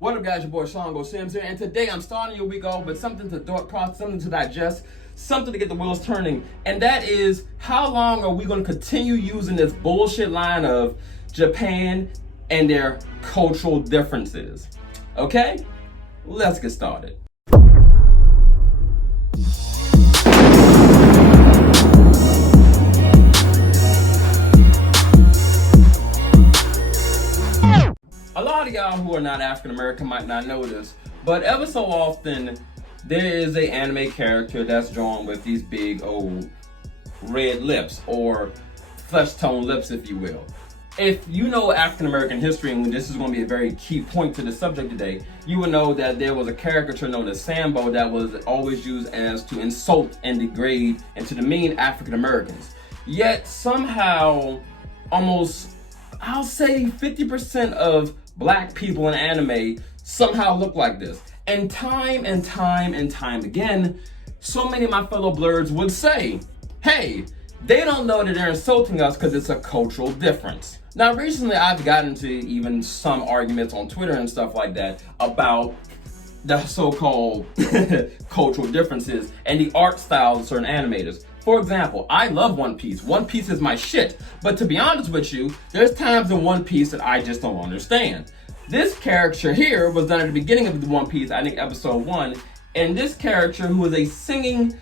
What up, guys? Your boy Shango Sims here, and today I'm starting your week off with something to process, something to digest, something to get the wheels turning, and that is how long are we going to continue using this bullshit line of Japan and their cultural differences? Okay, let's get started. A lot of y'all who are not African American might not know this, but ever so often there is an anime character that's drawn with these big old red lips, or flesh tone lips, if you will. If you know African American history, and this is going to be a very key point to the subject today, you will know that there was a caricature known as Sambo that was always used as to insult and degrade and to demean African Americans. Yet somehow, almost, I'll say 50% of black people in anime somehow look like this. And time again, so many of my fellow Blerds would say, hey, they don't know that they're insulting us because it's a cultural difference. Now, recently I've gotten into even some arguments on Twitter and stuff like that about the so-called cultural differences and the art styles of certain animators. For example, I love One Piece. One Piece is my shit. But to be honest with you, there's times in One Piece that I just don't understand. This character here was done at the beginning of the One Piece, I think episode 1. And this character, who is a singing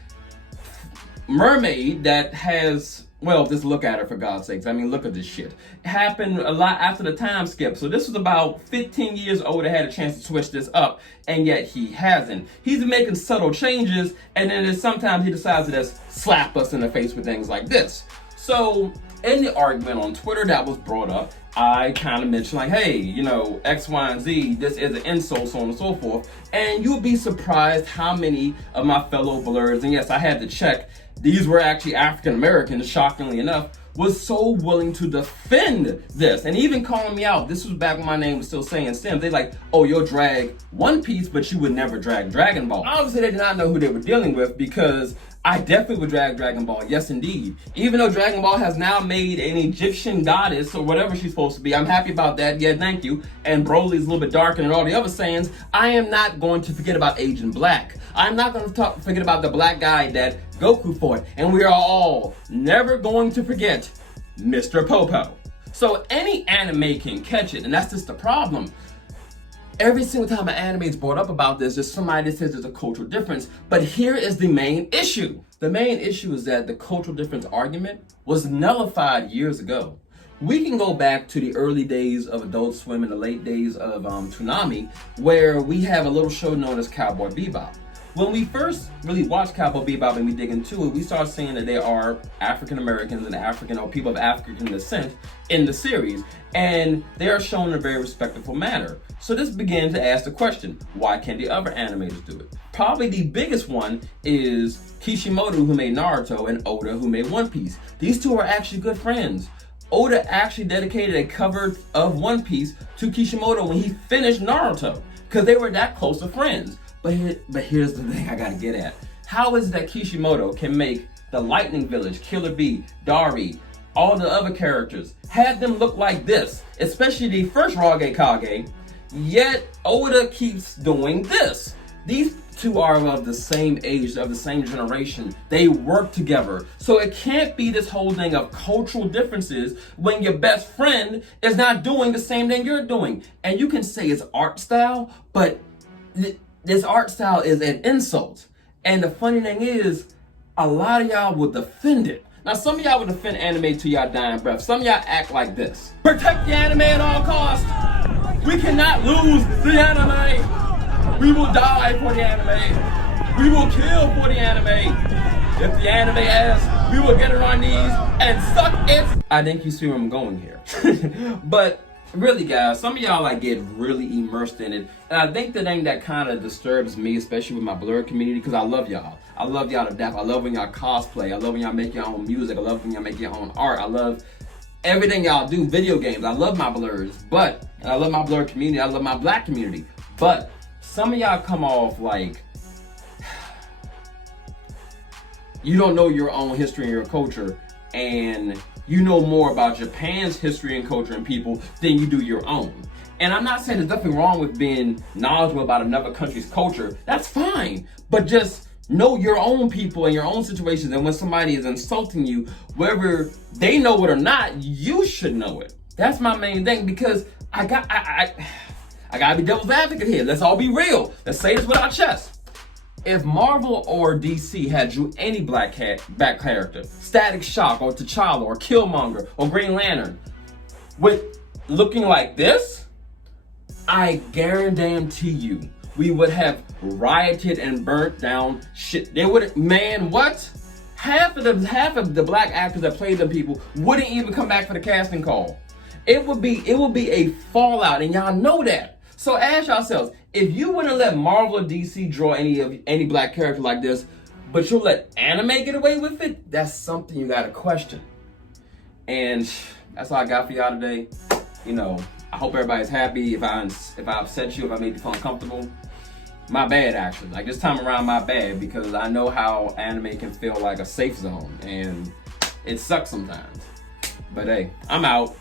mermaid that has, well, just look at her for God's sakes. I mean, look at this shit. It happened a lot after the time skip. So this was about 15 years old. I had a chance to switch this up, and yet he hasn't. He's making subtle changes, and then sometimes he decides to just slap us in the face with things like this. So in the argument on Twitter that was brought up, I kind of mentioned like, hey, you know, X, Y, and Z, this is an insult, so on and so forth. And you'll be surprised how many of my fellow Blerds, and yes, I had to check, these were actually African Americans, shockingly enough, was so willing to defend this and even calling me out. This was back when my name was still saying Sims. They like, oh, you'll drag One Piece, but you would never drag Dragon Ball. Obviously, they did not know who they were dealing with, because I definitely would drag Dragon Ball, yes indeed. Even though Dragon Ball has now made an Egyptian goddess or whatever she's supposed to be, I'm happy about that, yeah, thank you. And Broly's a little bit darker than all the other Saiyans. I am not going to forget about Agent Black. I'm not going to forget about the black guy that Goku fought. And we are all never going to forget Mr. Popo. So any anime can catch it, and that's just the problem. Every single time an anime is brought up about this, there's somebody that says there's a cultural difference. But here is the main issue. The main issue is that the cultural difference argument was nullified years ago. We can go back to the early days of Adult Swim and the late days of Toonami, where we have a little show known as Cowboy Bebop. When we first really watched Cowboy Bebop and we dig into it, we start seeing that there are African Americans and African or people of African descent in the series, and they are shown in a very respectful manner. So this began to ask the question, why can't the other animators do it? Probably the biggest one is Kishimoto, who made Naruto, and Oda, who made One Piece. These two are actually good friends. Oda actually dedicated a cover of One Piece to Kishimoto when he finished Naruto, because they were that close of friends. But here's the thing I gotta get at. How is it that Kishimoto can make the Lightning Village, Killer Bee, Dari, all the other characters, have them look like this, especially the first Kage, yet Oda keeps doing this? These two are of the same age, of the same generation. They work together. So it can't be this whole thing of cultural differences when your best friend is not doing the same thing you're doing. And you can say it's art style, but this art style is an insult. And the funny thing is, a lot of y'all will defend it. Now, some of y'all will defend anime to y'all dying breath. Some of y'all act like this. Protect the anime at all costs. We cannot lose the anime. We will die for the anime. We will kill for the anime. If the anime asks, we will get on our knees and suck it. I think you see where I'm going here. But really, guys, some of y'all like get really immersed in it, and I think the thing that kind of disturbs me, especially with my Blerd community, because I love y'all. I love y'all to death. I love when y'all cosplay. I love when y'all make your own music. I love when y'all make your own art. I love everything y'all do. Video games. I love my Blerds, but and I love my Blerd community. I love my black community. But some of y'all come off like you don't know your own history and your culture, and you know more about Japan's history and culture and people than you do your own. And I'm not saying there's nothing wrong with being knowledgeable about another country's culture. That's fine. But just know your own people and your own situations. And when somebody is insulting you, whether they know it or not, you should know it. That's my main thing, because I gotta be devil's advocate here. Let's all be real. Let's say this with our chest. If Marvel or DC had drew any black character, Static Shock or T'Challa or Killmonger or Green Lantern, with looking like this, I guarantee you, we would have rioted and burnt down shit. They would, man, what? Half of the black actors that played them people wouldn't even come back for the casting call. It would be a fallout, and y'all know that. So ask yourselves, if you wouldn't let Marvel or DC draw any black character like this, but you'll let anime get away with it, that's something you gotta question. And that's all I got for y'all today. You know, I hope everybody's happy. If I upset you, if I made you feel uncomfortable, my bad actually. Like this time around, my bad, because I know how anime can feel like a safe zone, and it sucks sometimes. But hey, I'm out.